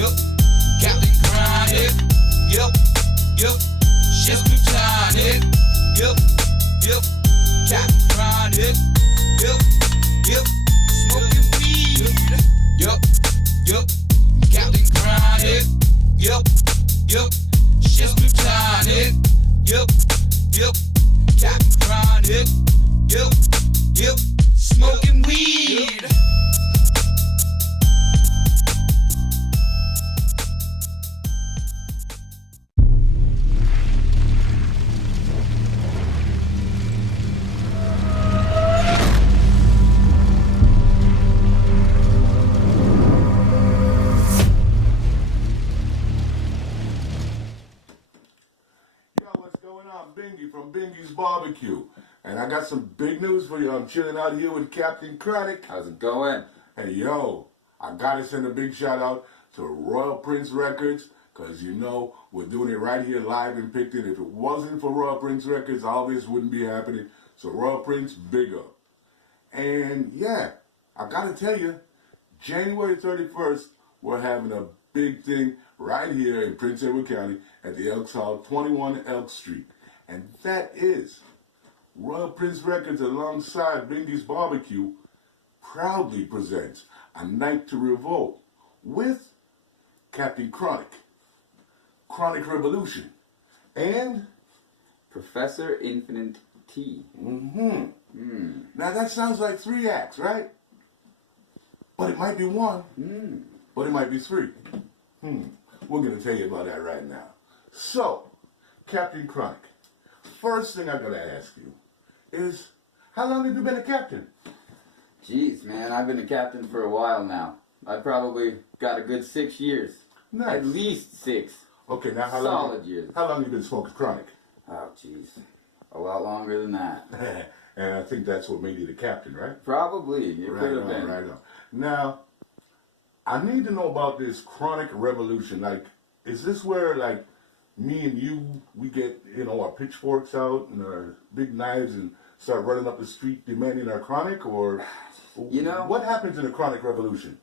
Yup, Captain Cronic. Yup, yup, shit's plutonic. Yup, yup, Captain Cronic. Yup, yup, smoking weed. Yup, yup, Captain Cronic. Yup, yup, shit's plutonic. Yup, yup, Captain Cronic. Yup, yup, smoking weed. Bingi from Bingi's Barbecue, and I got some big news for you. I'm chilling out here with Captain Cronic. How's it going? Hey yo, I gotta send a big shout out to Royal Prince Records, cause you know we're doing it right here live in Picton. If it wasn't for Royal Prince Records, all this wouldn't be happening. So Royal Prince, big up. And yeah, I gotta tell you, January 31st, we're having a big thing right here in Prince Edward County at the Elks Hall, 21 Elk Street. And that is Royal Prince Records alongside Bingi's Barbecue proudly presents A Night to Revolt with Captain Cronic, Cronic Revolution, and Professor Infinite T. Now that sounds like 3 acts, right? But it might be 1. But it might be 3. We're going to tell you about that right now. So, Captain Cronic, first thing I gotta ask you is, how long have you been a captain? Jeez, man, I've been a captain for a while now. I probably got a good 6 years. Nice. At least 6. Okay, now Solid years. How long have you been smoking Cronic? Oh, jeez. A lot longer than that. And I think that's what made you the captain, right? Probably. It could have been. Right on. Now, I need to know about this Cronic Revolution. Like, is this where, like, me and you, we get, our pitchforks out and our big knives and start running up the street demanding our Cronic? Or, what happens in a Cronic Revolution?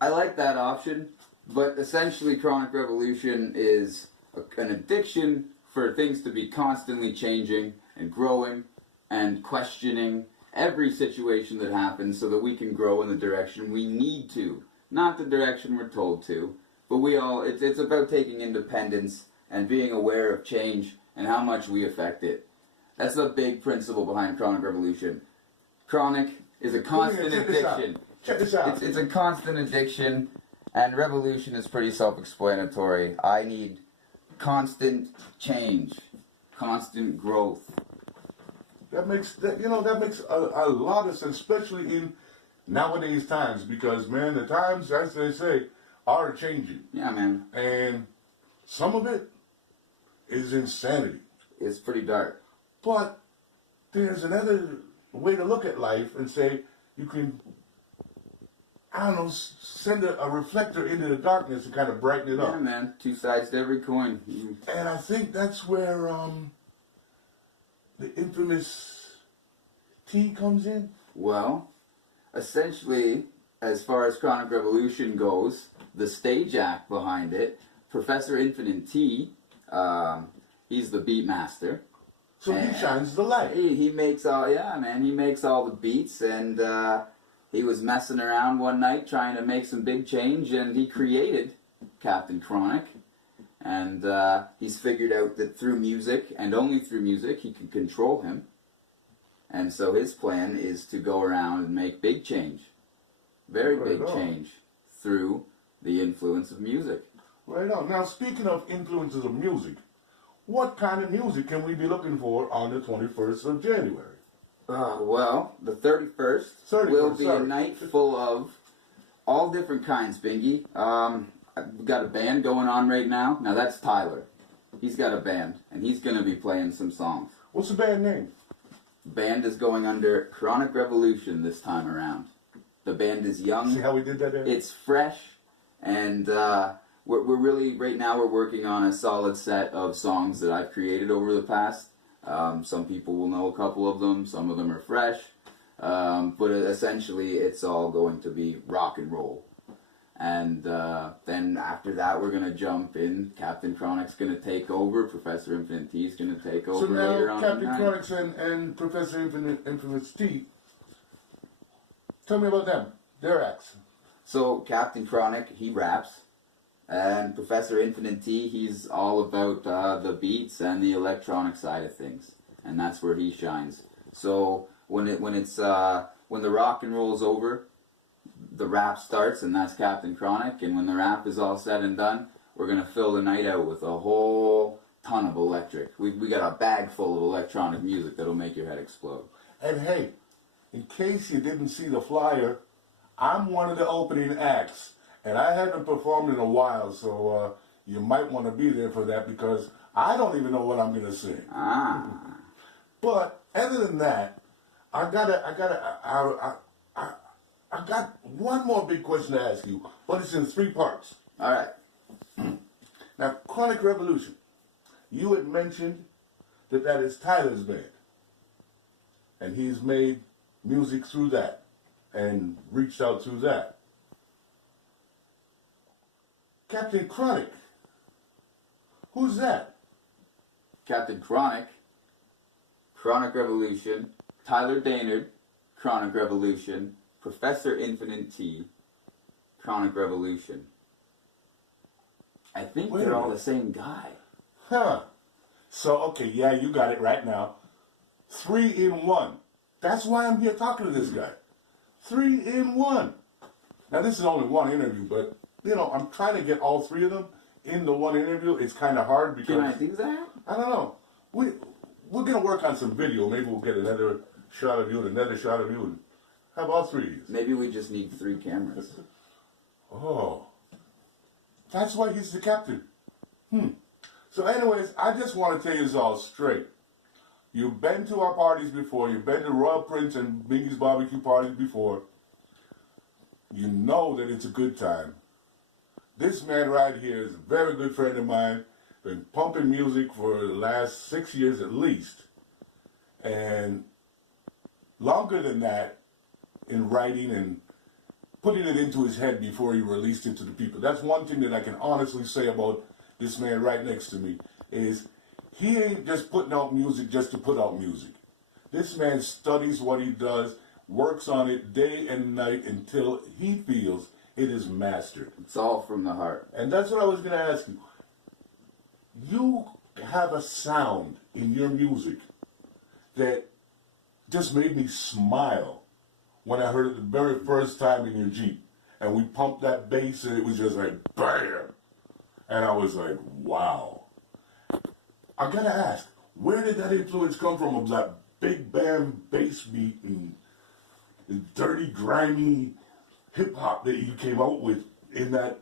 I like that option, but essentially Cronic Revolution is an addiction for things to be constantly changing and growing and questioning every situation that happens so that we can grow in the direction we need to. Not the direction we're told to, but it's about taking independence and being aware of change and how much we affect it. That's the big principle behind Cronic Revolution. Cronic is a constant addiction. Check this out. It's a constant addiction, and revolution is pretty self-explanatory. I need constant change, constant growth. That makes a lot of sense, especially in nowadays times, because man, the times, as they say, are changing. Yeah, man. And some of it is insanity. It's pretty dark. But there's another way to look at life and say you can, send a reflector into the darkness and kind of brighten it up. Yeah, man. 2 sides to every coin. And I think that's where the infamous T comes in. Well, essentially, as far as Cronic Revolution goes, the stage act behind it, Professor Infinite T, he's the beat master. So he shines the light. He makes all the beats, and he was messing around one night trying to make some big change, and he created Captain Cronic. And he's figured out that through music, and only through music, he can control him. And so his plan is to go around and make big change. Very big change through the influence of music. Right on. Now, speaking of influences of music, what kind of music can we be looking for on the 21st of January? Well, the 31st will be a night full of all different kinds, Bingi. I've got a band going on right now. Now, that's Tyler. He's got a band, and he's going to be playing some songs. What's the band name? The band is going under Cronic Revolution this time around. The band is young. See how we did that there? It's fresh, and we're really, right now we're working on a solid set of songs that I've created over the past. Some people will know a couple of them, some of them are fresh, but essentially it's all going to be rock and roll. And then after that, we're gonna jump in. Captain Cronic's gonna take over. Professor Infinite T is gonna take over So now later on. Captain Cronic and Professor Infamous T, tell me about them, their acts. So Captain Cronic, he raps, and Professor Infinite T, he's all about the beats and the electronic side of things, and that's where he shines. So when the rock and roll's over, the rap starts, and that's Captain Cronic. And when the rap is all said and done, we're gonna fill the night out with a whole ton of electric. We got a bag full of electronic music that'll make your head explode. And hey, in case you didn't see the flyer, I'm one of the opening acts, and I haven't performed in a while, so you might want to be there for that because I don't even know what I'm gonna sing. Ah. But other than that, I got one more big question to ask you, but it's in 3 parts. All right. Now, Cronic Revolution, you had mentioned that is Tyler's band, and he's made music through that and reached out through that. Captain Cronic, who's that? Captain Cronic, Cronic Revolution, Tyler Daynard, Cronic Revolution, Professor Infinite T, Cronic Revolution. I think Wait a they're all minute. the same guy. Huh. So, okay, yeah, you got it right now. 3 in 1. That's why I'm here talking to this guy. 3 in 1. Now, this is only one interview, but, I'm trying to get all 3 of them in the one interview. It's kind of hard because... Can I do that? I don't know. We're going to work on some video. Maybe we'll get another shot of you and another shot of you and have all 3 of you. Maybe we just need 3 cameras. Oh. That's why he's the captain. So anyways, I just want to tell you this all straight. You've been to our parties before. You've been to Royal Prince and Bingi's barbecue parties before. You know that it's a good time. This man right here is a very good friend of mine. Been pumping music for the last 6 years at least. And longer than that in writing and putting it into his head before he released it to the people. That's one thing that I can honestly say about this man right next to me is he ain't just putting out music just to put out music. This man studies what he does, works on it day and night until he feels it is mastered. It's all from the heart. And that's what I was going to ask you. You have a sound in your music that just made me smile when I heard it the very first time in your Jeep. And we pumped that bass and it was just like, bam! And I was like, wow. I gotta ask, where did that influence come from of that big band bass beat and dirty, grimy hip-hop that you came out with in that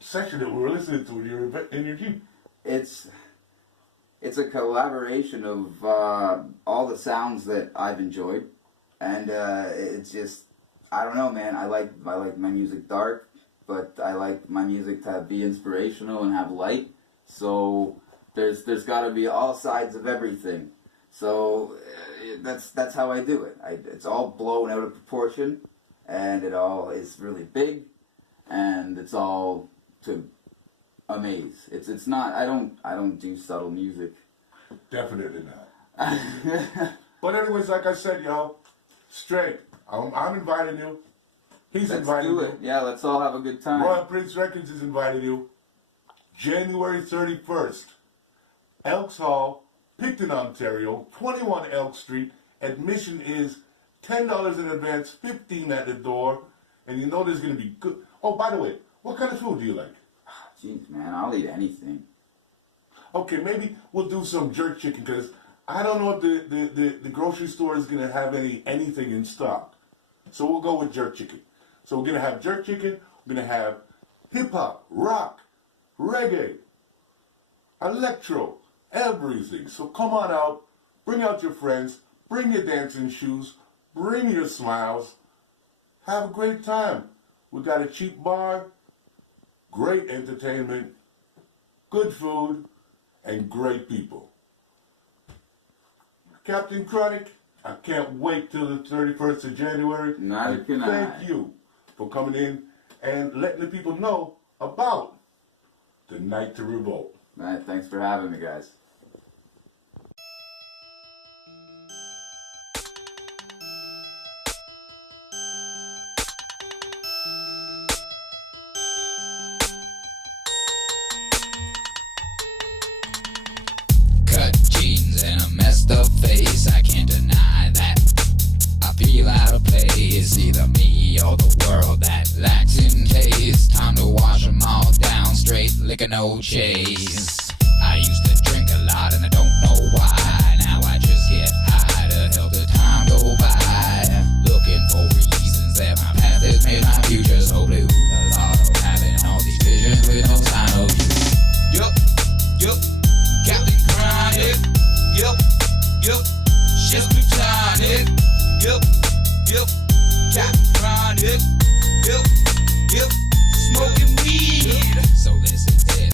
section that we were listening to in your Jeep? It's a collaboration of all the sounds that I've enjoyed, and it's just, I don't know, man. I like my music dark, but I like my music to be inspirational and have light. So there's got to be all sides of everything. So that's how I do it. It's all blown out of proportion, and it all is really big, and it's all to amaze. It's not. I don't do subtle music. Definitely not. But anyways, like I said, y'all, straight. I'm inviting you. He's Let's inviting do you. it. Yeah, let's all have a good time. Royal Prince Records is inviting you. January 31st, Elks Hall, Picton, Ontario, 21 Elk Street. Admission is $10 in advance, $15 at the door, and you know there's going to be good. Oh, by the way, what kind of food do you like? Jeez, man, I'll eat anything. Okay, maybe we'll do some jerk chicken because I don't know if the grocery store is going to have anything in stock. So we'll go with jerk chicken. So we're going to have jerk chicken. We're going to have hip-hop, rock, reggae, electro, everything. So come on out. Bring out your friends. Bring your dancing shoes. Bring your smiles. Have a great time. We got a cheap bar, great entertainment, good food, and great people. Captain Cronic, I can't wait till the 31st of January. Neither can I. Thank you for coming in and letting the people know about the Night to Revolt. All right, thanks for having me, guys. Cut jeans and a messed up face, I can't deny that. I feel out of place, either me or the world that lacks in taste. Time to wash them all down, straight liquor, no chase. I used to drink a lot and I don't know why. Now I just get high to help the time go by. Looking for reasons that my past has made my future so blue. The thought of having all these visions with no sign of you. Yup, Captain Cronic. Yup, shit's plutonic. Yup, Captain Cronic.